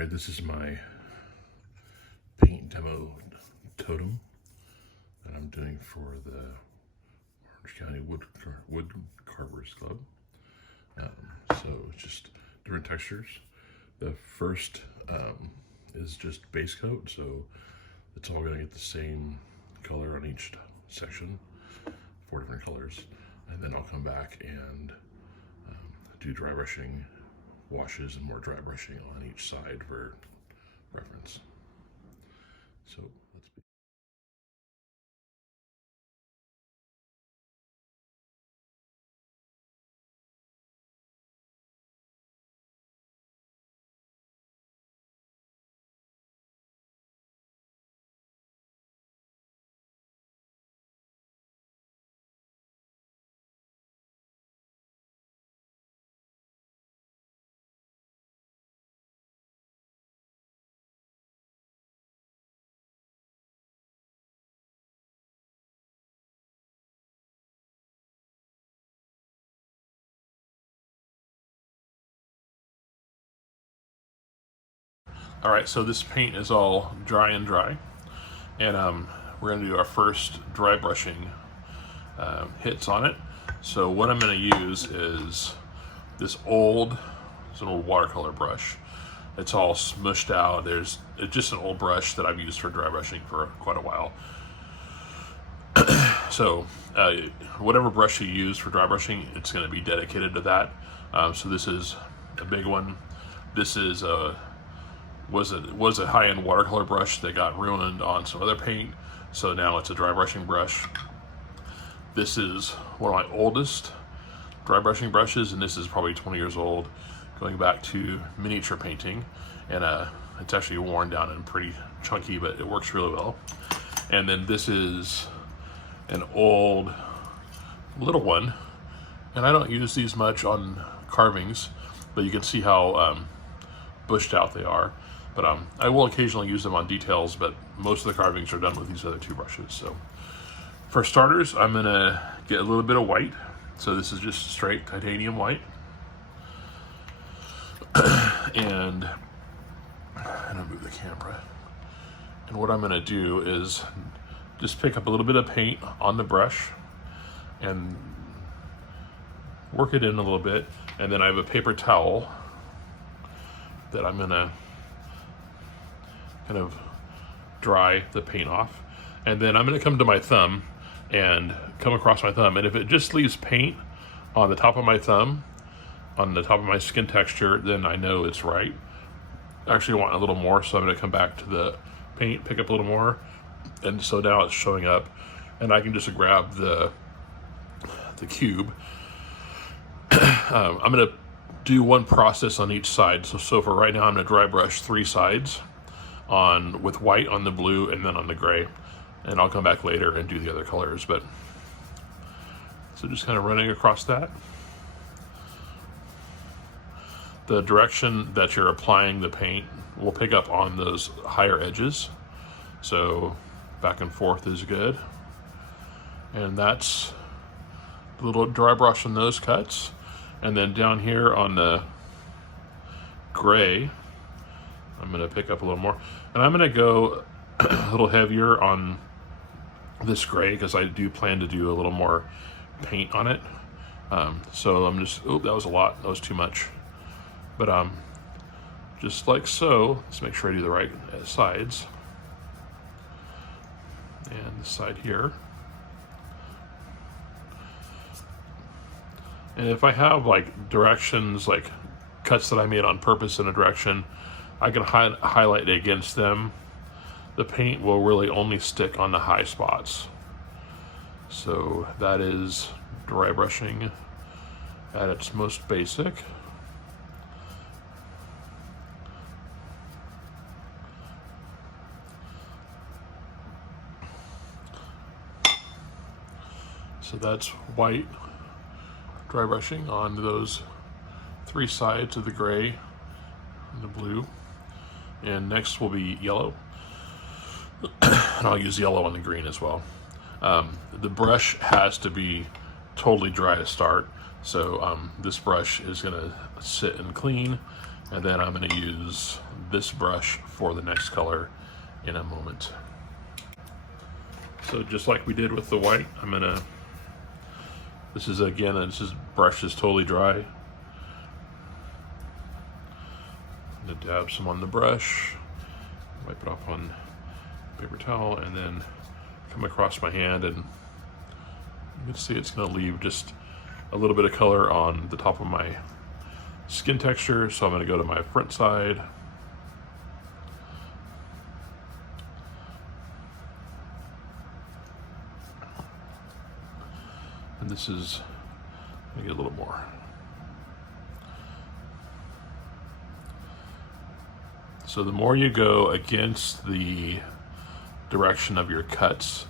Alright, this is my paint demo totem that I'm doing for the Orange County Woodcarvers Club. So it's just different textures. The first is just base coat, so it's all going to get the same color on each section, 4 different colors. And then I'll come back and do dry brushing washes and more dry brushing on each side for reference. So let's be all right, so this paint is all dry, and we're going to do our first dry brushing hits on it. So what I'm going to use is this old watercolor brush. It's all smushed out. It's just an old brush that I've used for dry brushing for quite a while. So whatever brush you use for dry brushing, it's going to be dedicated to that. So this is a big one. This is was a high-end watercolor brush that got ruined on some other paint, so now it's a dry brushing brush. This is one of my oldest dry brushing brushes, and this is probably 20 years old, going back to miniature painting, and it's actually worn down and pretty chunky, but it works really well. And then this is an old little one, and I don't use these much on carvings, but you can see how bushed out they are. But I will occasionally use them on details, but most of the carvings are done with these other two brushes. So for starters, I'm gonna get a little bit of white. So this is just straight titanium white. And I'm gonna move the camera. And what I'm gonna do is just pick up a little bit of paint on the brush and work it in a little bit. And then I have a paper towel that I'm gonna kind of dry the paint off. And then I'm gonna come to my thumb and come across my thumb. And if it just leaves paint on the top of my thumb, on the top of my skin texture, then I know it's right. I actually want a little more, so I'm gonna come back to the paint, pick up a little more. And so now it's showing up, and I can just grab the cube. I'm gonna do one process on each side. So for right now, I'm gonna dry brush 3 sides with white on the blue and then on the gray. And I'll come back later and do the other colors. But so just kind of running across that. The direction that you're applying the paint will pick up on those higher edges. So back and forth is good. And that's a little dry brush on those cuts. And then down here on the gray, I'm gonna pick up a little more. And I'm gonna go a little heavier on this gray because I do plan to do a little more paint on it. So I'm just, oh, that was a lot, that was too much. But just like so, let's make sure I do the right sides. And this side here. And if I have like directions, like cuts that I made on purpose in a direction, I can highlight it against them. The paint will really only stick on the high spots. So that is dry brushing at its most basic. So that's white dry brushing on those 3 sides of the gray and the blue. And next will be yellow. And I'll use yellow on the green as well. The brush has to be totally dry to start. So this brush is gonna sit and clean And then I'm going to use this brush for the next color in a moment. So just like we did with the white, I'm going to, this is brush is totally dry. I'm going to dab some on the brush, wipe it off on paper towel, and then come across my hand, and you can see it's going to leave just a little bit of color on the top of my skin texture. So I'm going to go to my front side. And this is going to get a little more. So the more you go against the direction of your cuts,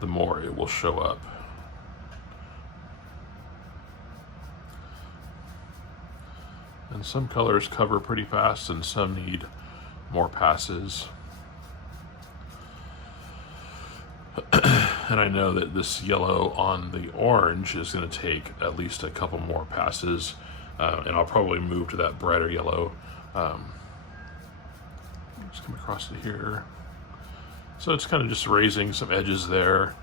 the more it will show up. And some colors cover pretty fast and some need more passes. And I know that this yellow on the orange is going to take at least a couple more passes, and I'll probably move to that brighter yellow. Just come across to here. So it's kind of just raising some edges there,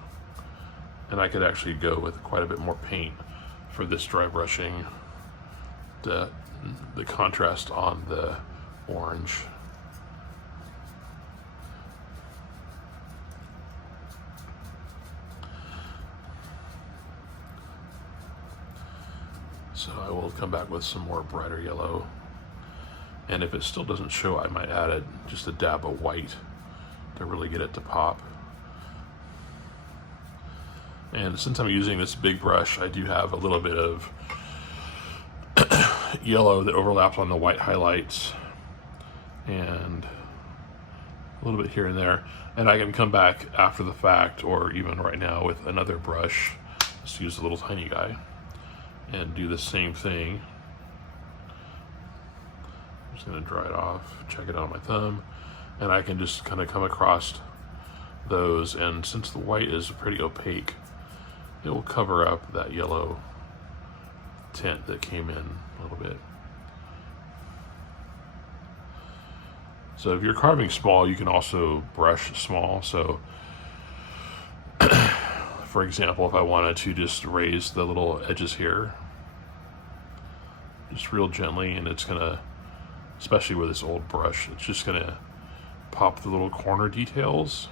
and I could actually go with quite a bit more paint for this dry brushing. The contrast on the orange. So I will come back with some more brighter yellow, and if it still doesn't show, I might add just a dab of white to really get it to pop. And since I'm using this big brush, I do have a little bit of yellow that overlaps on the white highlights, and a little bit here and there. And I can come back after the fact, or even right now, with another brush. Just use a little tiny guy and do the same thing. I'm just going to dry it off, check it out on my thumb, and I can just kind of come across those. And since the white is pretty opaque, it will cover up that yellow tint that came in a little bit. So if you're carving small, you can also brush small. So for example, if I wanted to just raise the little edges here, just real gently, and it's gonna, especially with this old brush, it's just gonna pop the little corner details.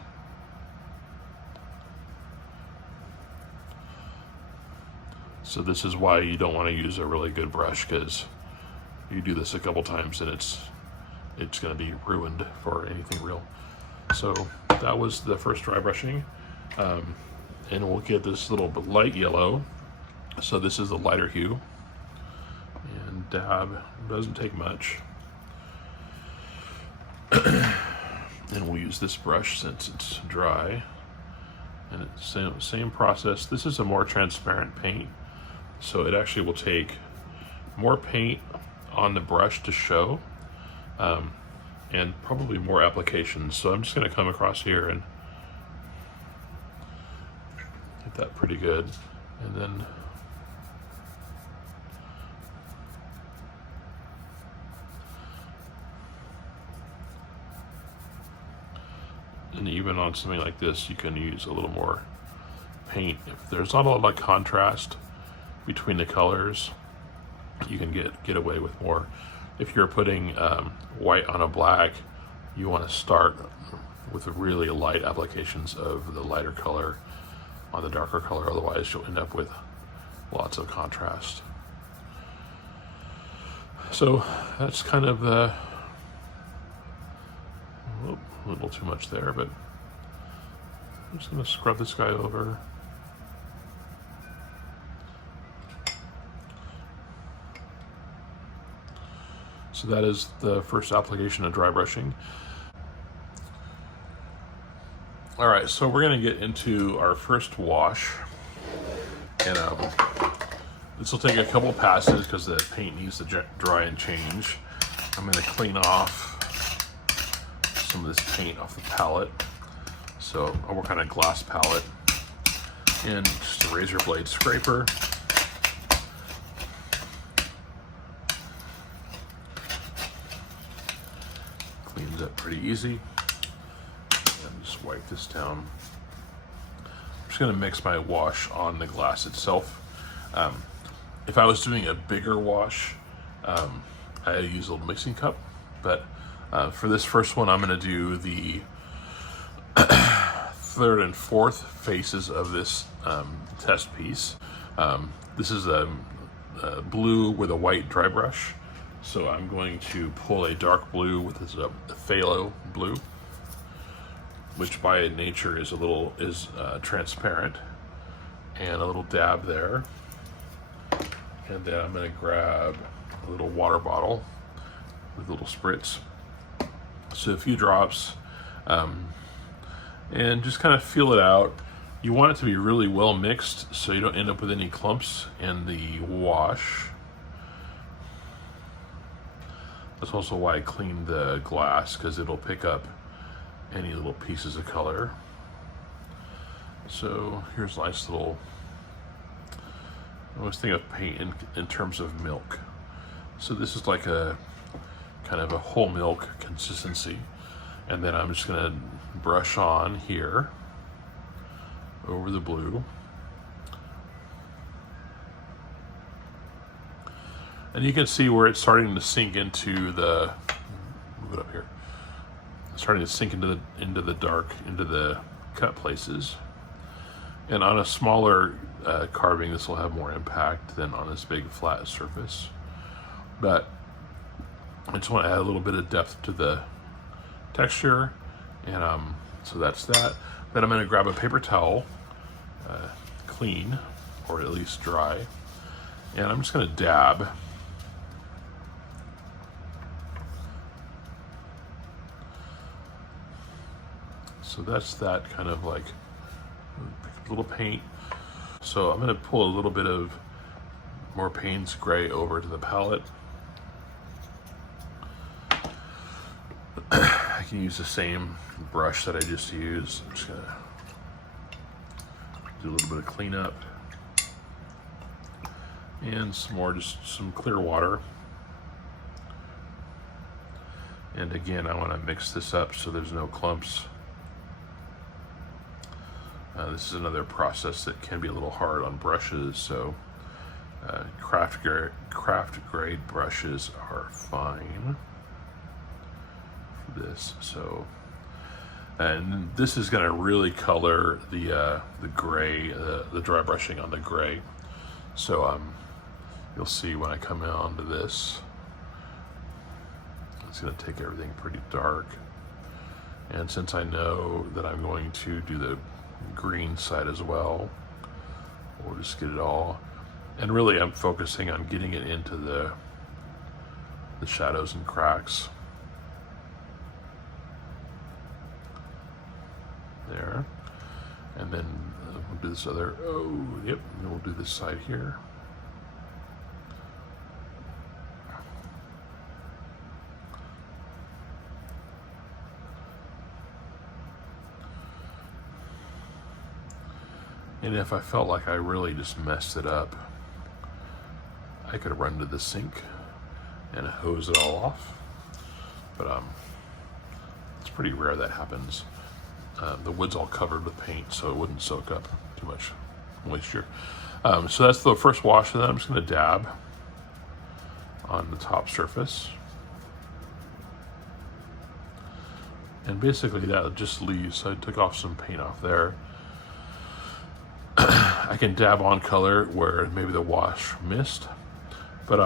So this is why you don't want to use a really good brush, because you do this a couple times and it's going to be ruined for anything real. So that was the first dry brushing, and we'll get this little bit light yellow. So this is the lighter hue, and dab, doesn't take much. And we'll use this brush since it's dry, and it's same process. This is a more transparent paint, so it actually will take more paint on the brush to show, and probably more applications. So I'm just going to come across here and get that pretty good, and then even on something like this, you can use a little more paint. If there's not a lot of contrast between the colors, you can get away with more. If you're putting white on a black, you want to start with really light applications of the lighter color on the darker color, otherwise you'll end up with lots of contrast. So that's kind of a little too much there, but I'm just going to scrub this guy over. So that is the first application of dry brushing. All right, so we're going to get into our first wash, and this will take a couple passes because the paint needs to dry and change. I'm going to clean off some of this paint off the palette. So I'll work on a glass palette, and just a razor blade scraper. cleans up pretty easy. And just wipe this down. I'm just gonna mix my wash on the glass itself. If I was doing a bigger wash, I use a little mixing cup, but for this first one, I'm gonna do the third and fourth faces of this test piece. This is a blue with a white dry brush. So I'm going to pull a dark blue with this phthalo blue, which by nature is transparent, and a little dab there. And then I'm going to grab a little water bottle with a little spritz. So a few drops, and just kind of feel it out. You want it to be really well mixed so you don't end up with any clumps in the wash. That's also why I cleaned the glass, because it'll pick up any little pieces of color. So here's a nice little, I always think of paint in terms of milk. So this is like a kind of a whole milk consistency. And then I'm just gonna brush on here over the blue. And you can see where it's starting to sink into the, move it up here, it's starting to sink into the dark, into the cut places. And on a smaller carving, this will have more impact than on this big flat surface. But I just want to add a little bit of depth to the texture, and so that's that. Then I'm going to grab a paper towel, clean, or at least dry, and I'm just going to dab. So that's that kind of like a little paint. So I'm going to pull a little bit of more Payne's gray over to the palette. I can use the same brush that I just used. I'm just going to do a little bit of cleanup and some more, just some clear water. And again, I want to mix this up so there's no clumps. This is another process that can be a little hard on brushes, so craft grade brushes are fine for this. So, and this is going to really color the gray, the dry brushing on the gray. So you'll see when I come on to this, it's going to take everything pretty dark. And since I know that I'm going to do the green side as well, we'll just get it all. And really I'm focusing on getting it into the shadows and cracks. There. And then we'll do this other, and then we'll do this side here. And if I felt like I really just messed it up, I could run to the sink and hose it all off. But it's pretty rare that happens. The wood's all covered with paint, so it wouldn't soak up too much moisture. So that's the first wash, and then I'm just going to dab on the top surface. And basically that just leaves, so I took off some paint off there. I can dab on color where maybe the wash missed, but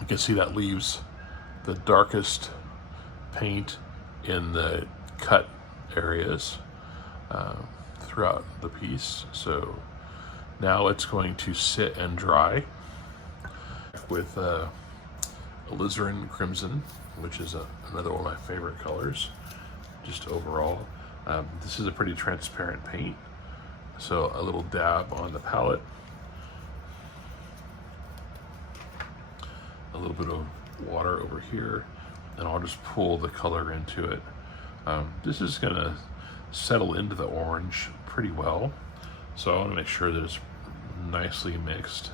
you can see that leaves the darkest paint in the cut areas throughout the piece. So now it's going to sit and dry with alizarin crimson, which is another one of my favorite colors, just overall. This is a pretty transparent paint. So a little dab on the palette, a little bit of water over here, and I'll just pull the color into it. This is gonna settle into the orange pretty well, so I wanna make sure that it's nicely mixed.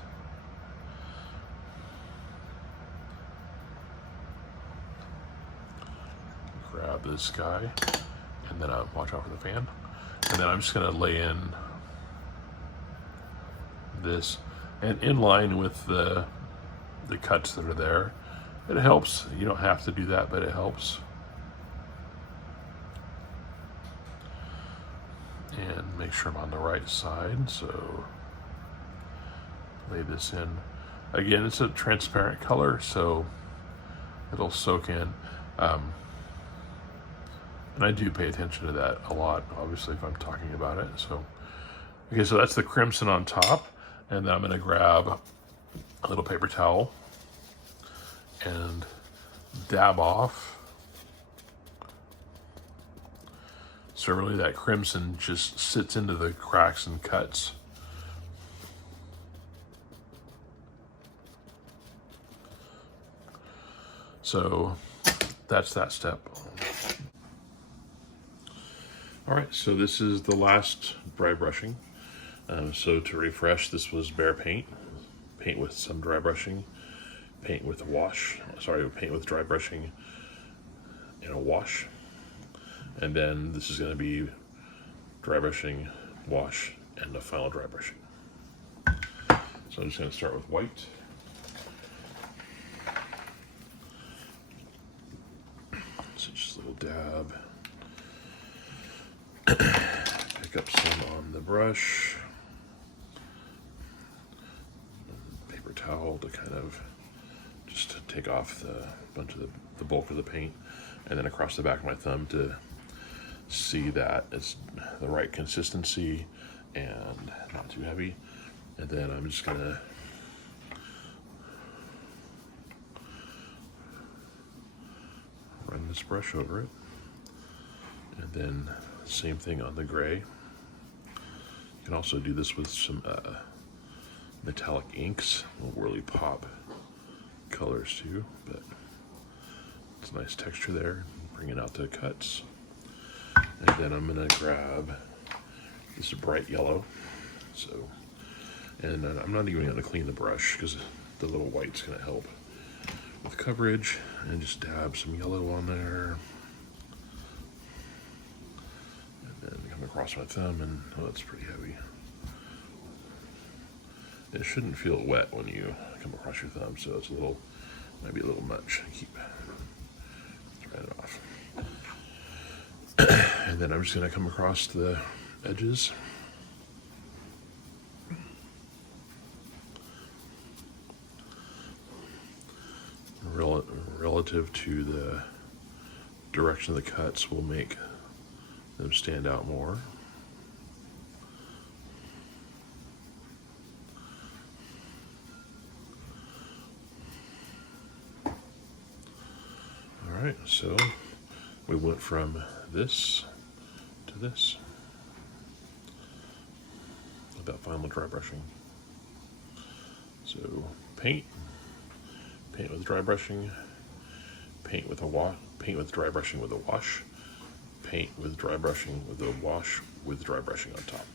grab this guy, and then watch out for the fan. And then I'm just gonna lay in this, and in line with the cuts that are there. It helps. You don't have to do that, but it helps. And make sure I'm on the right side. So lay this in. Again, it's a transparent color, so it'll soak in. And I do pay attention to that a lot, obviously, if I'm talking about it. So, okay, so that's the crimson on top. And then I'm gonna grab a little paper towel and dab off. So really that crimson just sits into the cracks and cuts. So that's that step. All right, so this is the last dry brushing. So to refresh, this was bare paint with some dry brushing, paint with dry brushing and a wash. And then this is going to be dry brushing, wash, and a final dry brushing. So I'm just going to start with white. So just a little dab. Pick up some on the brush. Paper towel to kind of just to take off the bulk of the paint, and then across the back of my thumb to see that it's the right consistency and not too heavy. And then I'm just gonna run this brush over it, and then same thing on the gray. You can also do this with some metallic inks. Will really pop colors too, but it's a nice texture there. Bring it out to cuts. And then I'm gonna grab this bright yellow. So, and I'm not even gonna clean the brush because the little white's gonna help with coverage. And just dab some yellow on there. And then come across my thumb, and oh, that's pretty heavy. It shouldn't feel wet when you come across your thumb, so it's might be a little much. Keep drying it off. And then I'm just going to come across the edges. Relative to the direction of the cuts will make them stand out more. All right, so we went from this to this. About final dry brushing. So paint with dry brushing, paint with dry brushing with a wash, paint with dry brushing with a wash with dry brushing on top.